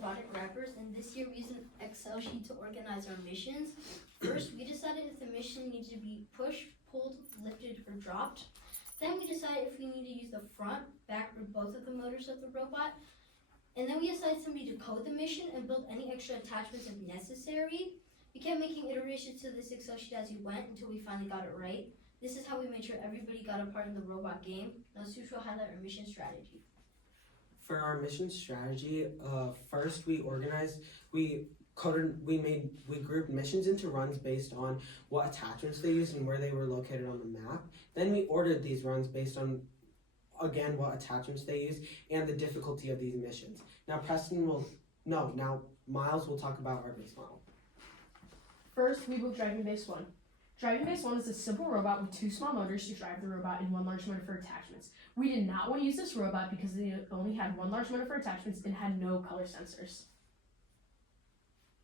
robotic rappers, and this year we used an Excel sheet to organize our missions. First, we decided if the mission needs to be pushed, pulled, lifted, or dropped. Then we decided if we need to use the front, back, or both of the motors of the robot. And then we assigned somebody to code the mission and build any extra attachments if necessary. We kept making iterations to this Excel sheet as we went until we finally got it right. This is how we made sure everybody got a part in the robot game. Now Sush will highlight our mission strategy. For our mission strategy, first we grouped missions into runs based on what attachments they used and where they were located on the map. Then we ordered these runs based on, again, what attachments they used and the difficulty of these missions. Now Miles will talk about our base model. First, we built Driving Base 1. Driving Base 1 is a simple robot with 2 small motors to drive the robot and 1 large motor for attachments. We did not want to use this robot because it only had 1 large motor for attachments and had no color sensors.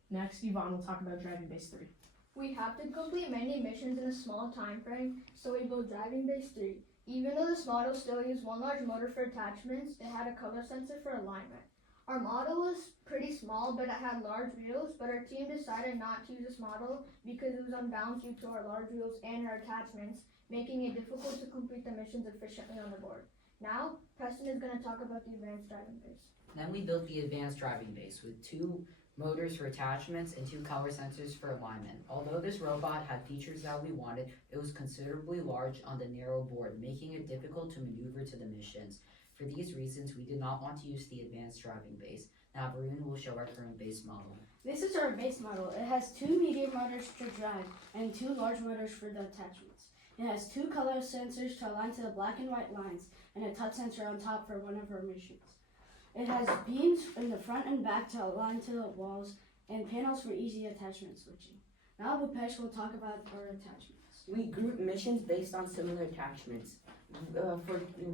Next, Yvonne will talk about Driving Base 3. We have to complete many missions in a small time frame, so we built Driving Base 3. Even though this model still used 1 large motor for attachments, it had a color sensor for alignment. Our model was pretty small, but it had large wheels, but our team decided not to use this model because it was unbalanced due to our large wheels and our attachments, making it difficult to complete the missions efficiently on the board. Now, Preston is going to talk about the advanced driving base. Then we built the advanced driving base with 2 motors for attachments and 2 color sensors for alignment. Although this robot had features that we wanted, it was considerably large on the narrow board, making it difficult to maneuver to the missions. For these reasons, we did not want to use the advanced driving base. Now Varun will show our current base model. This is our base model. It has 2 medium motors to drive and 2 large motors for the attachments. It has 2 color sensors to align to the black and white lines and a touch sensor on top for one of our missions. It has beams in the front and back to align to the walls and panels for easy attachment switching. Now Bhupesh will talk about our attachments. We group missions based on similar attachments.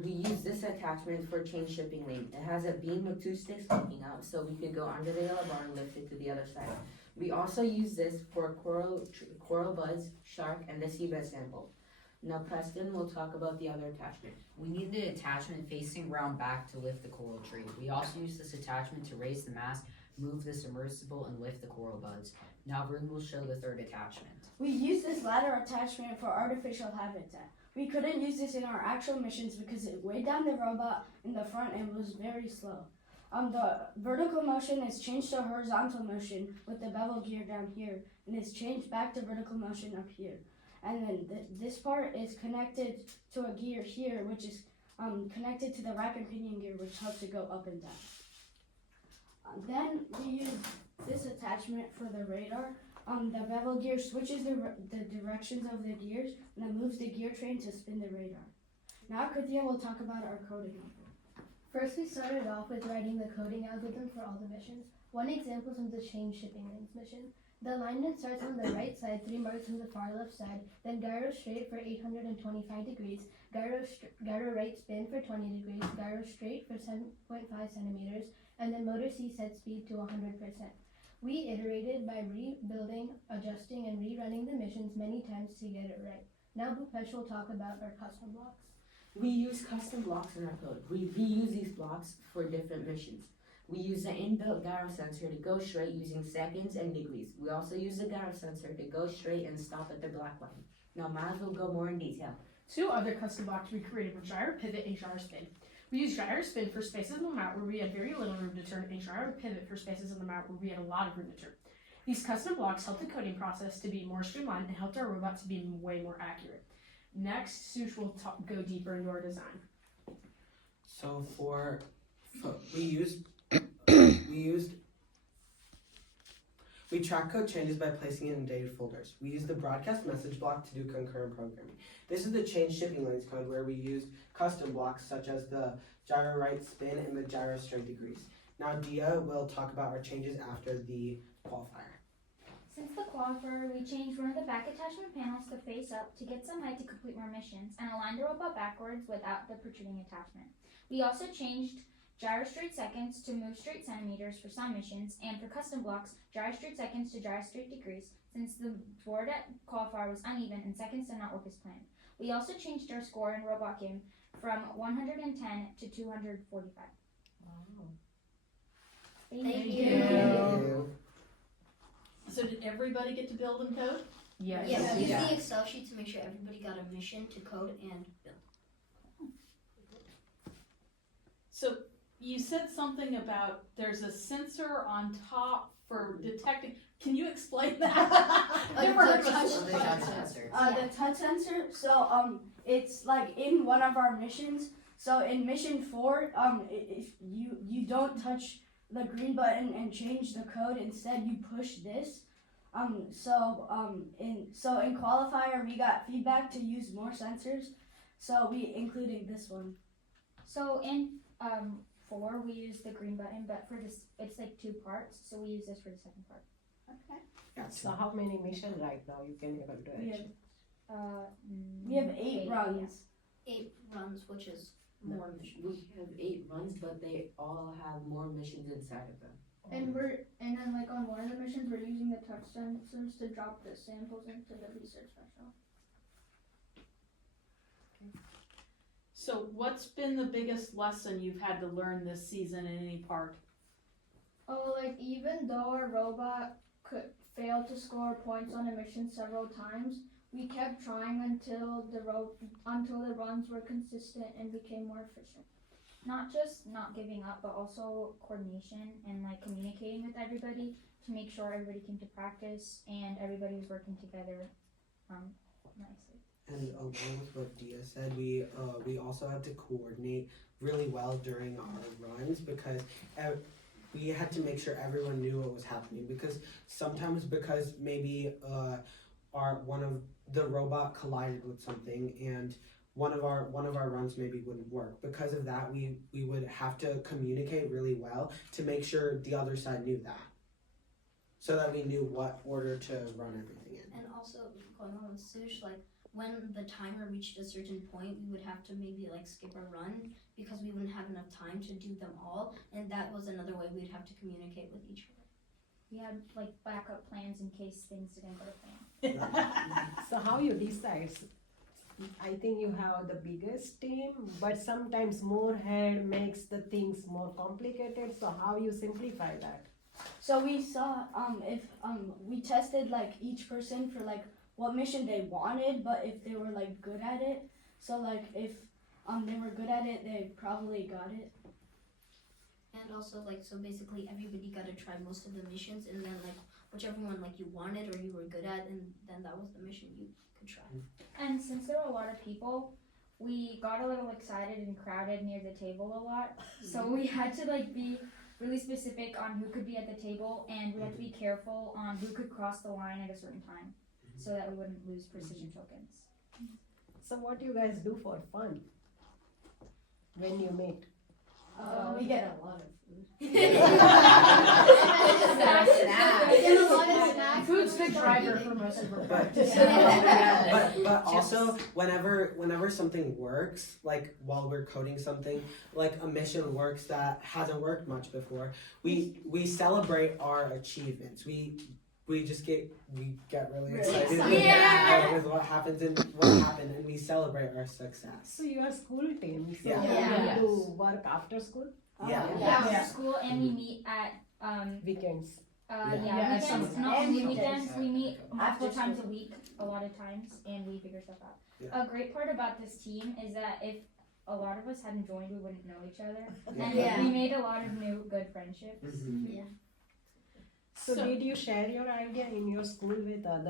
We use this attachment for chain shipping lane. It has a beam with 2 sticks sticking out, so we could go under the yellow bar and lift it to the other side. We also use this for coral buds, shark, and the seabed sample. Now Preston will talk about the other attachment. We need the attachment facing round back to lift the coral tree. We also use this attachment to raise the mast, move the submersible, and lift the coral buds. Now Varun will show the 3rd attachment. We use this ladder attachment for artificial habitat. We couldn't use this in our actual missions because it weighed down the robot in the front and was very slow. The vertical motion is changed to horizontal motion with the bevel gear down here, and it's changed back to vertical motion up here. And then this part is connected to a gear here, which is connected to the rack and pinion gear, which helps it go up and down. Then we use this attachment for the radar. The bevel gear switches the directions of the gears and it moves the gear train to spin the radar. Now Krithia will talk about our coding. First, we started off with writing the coding algorithm for all the missions. One example is from the chain shipping lanes mission. The alignment starts on the right side, 3 marks on the far left side, then gyro straight for 825 degrees, gyro right spin for 20 degrees, gyro straight for 7.5 centimeters, and then motor C set speed to 100%. We iterated by rebuilding, adjusting, and rerunning the missions many times to get it right. Now Bhupesh will talk about our custom blocks. We use custom blocks in our code. We reuse these blocks for different missions. We use the inbuilt gyro sensor to go straight using seconds and degrees. We also use the gyro sensor to go straight and stop at the black line. Now Miles will go more in detail. 2 other custom blocks we created were gyro pivot and gyro spin. We used gyro spin for spaces on the map where we had very little room to turn, and gyro pivot for spaces on the map where we had a lot of room to turn. These custom blocks helped the coding process to be more streamlined and helped our robot to be way more accurate. Next, Sush will go deeper into our design. So we track code changes by placing it in data folders. We use the broadcast message block to do concurrent programming. This is the change shipping lanes code where we use custom blocks such as the gyro right spin and the gyro straight degrees. Now Dia will talk about our changes after the qualifier. Since the qualifier, we changed one of the back attachment panels to face up to get some height to complete more missions and aligned the robot backwards without the protruding attachment. We also changed gyro straight seconds to move straight centimeters for some missions, and for custom blocks, gyro straight seconds to gyro straight degrees, since the board at qualifier was uneven and seconds did not work as planned. We also changed our score in Robot Game from 110 to 245. Wow. Thank Thank you. you. So did everybody get to build and code? Yes. Yeah, we used Yeah. the Excel sheet to make sure everybody got a mission to code and build. So you said something about there's a sensor on top for detecting. Can you explain that? Never heard of a touch sensor. The touch sensor. The touch sensor. So it's like in one of our missions. So in mission 4, if you don't touch the green button and change the code, instead you push this. In qualifier we got feedback to use more sensors, so we including this one. So in 4 we use the green button, but for this it's like 2 parts, so we use this for the second part. Yeah, So how many missions right now you can able to We achieve? We have 8 runs. 8 runs, which is more missions. We have 8 runs, but they all have more missions inside of them. And then like on one of the missions we're using the touch sensors to drop the samples into the research special. So what's been the biggest lesson you've had to learn this season in any part? Oh, like even though our robot could fail to score points on a mission several times, we kept trying until the runs were consistent and became more efficient. Not just not giving up, but also coordination and like communicating with everybody to make sure everybody came to practice and everybody was working together nicely. And along with what Dia said, we also had to coordinate really well during our runs because we had to make sure everyone knew what was happening. Because sometimes, because maybe one of the robot collided with something and one of our runs maybe wouldn't work. Because of that, we would have to communicate really well to make sure the other side knew that, so that we knew what order to run everything in. And also going on with Sush, like when the timer reached a certain point, we would have to maybe like skip a run because we wouldn't have enough time to do them all, and that was another way we'd have to communicate with each other. We had like backup plans in case things didn't go to plan. So how you decide? I think you have the biggest team, but sometimes more head makes the things more complicated. So how you simplify that? So we saw if we tested like each person for like what mission they wanted, but if they were like good at it. So like if they were good at it, they probably got it. And also like so basically everybody got to try most of the missions, and then like whichever one like you wanted or you were good at, and then that was the mission you could try. And since there were a lot of people, we got a little excited and crowded near the table a lot. So we had to like be really specific on who could be at the table, and we had to be careful on who could cross the line at a certain time so that we wouldn't lose precision tokens. So what you guys do for fun when you meet? We get a lot of food. We get a lot of snacks. Food's the driver for most of our But, practice. but also whenever something works, like while we're coding something, like a mission works that hasn't worked much before, we celebrate our achievements. We get really excited with what happens and we celebrate our success. So you are school team. So Yeah. you do work after school, Yeah. After school, and we meet at weekends. Yeah, weekends, some- not and only weekends. weekends, we meet multiple After times a school. week, a lot of times, and we figure stuff out. Yeah. A great part about this team is that if a lot of us hadn't joined, we wouldn't know each other, and Yeah. we made a lot of new good friendships. Mhm. So did you share your idea in your school with your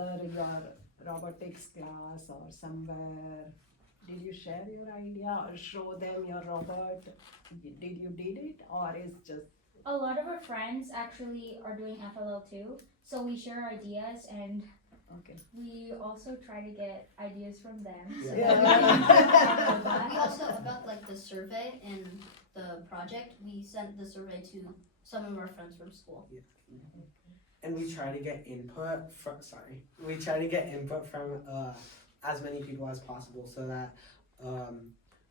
robotics class or somewhere? Did you share your idea or show them your robot? Did you did it or is just A lot of our friends actually are doing FLL too, so we share ideas, and okay? we also try to get ideas from them. So Yeah. that We also about like the survey and the project, we sent the survey to some of our friends from school. And we try to get input from as many people as possible so that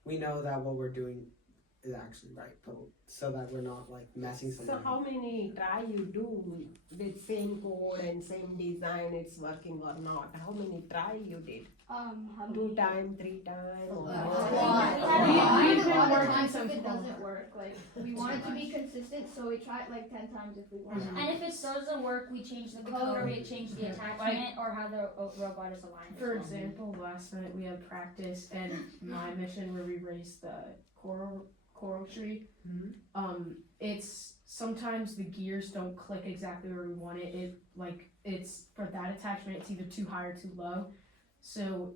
we know that what we're doing is actually right, but so that we're not like messing something So how many try you do with same code and same design it's working or not? How many try you did? How 2 many? times, 3 times? A We've been lot of working times some if it cool- doesn't work, like we want it to be consistent, so we try it like 10 times if we want. Mhm. And if it still doesn't work, we change the code or we change the Yeah. attachment or how the robot is aligned. as For well. example, last night we had practice and my mission where we raised the coral tree. It's sometimes the gears don't click exactly where we want it. It's for that attachment, it's either too high or too low. So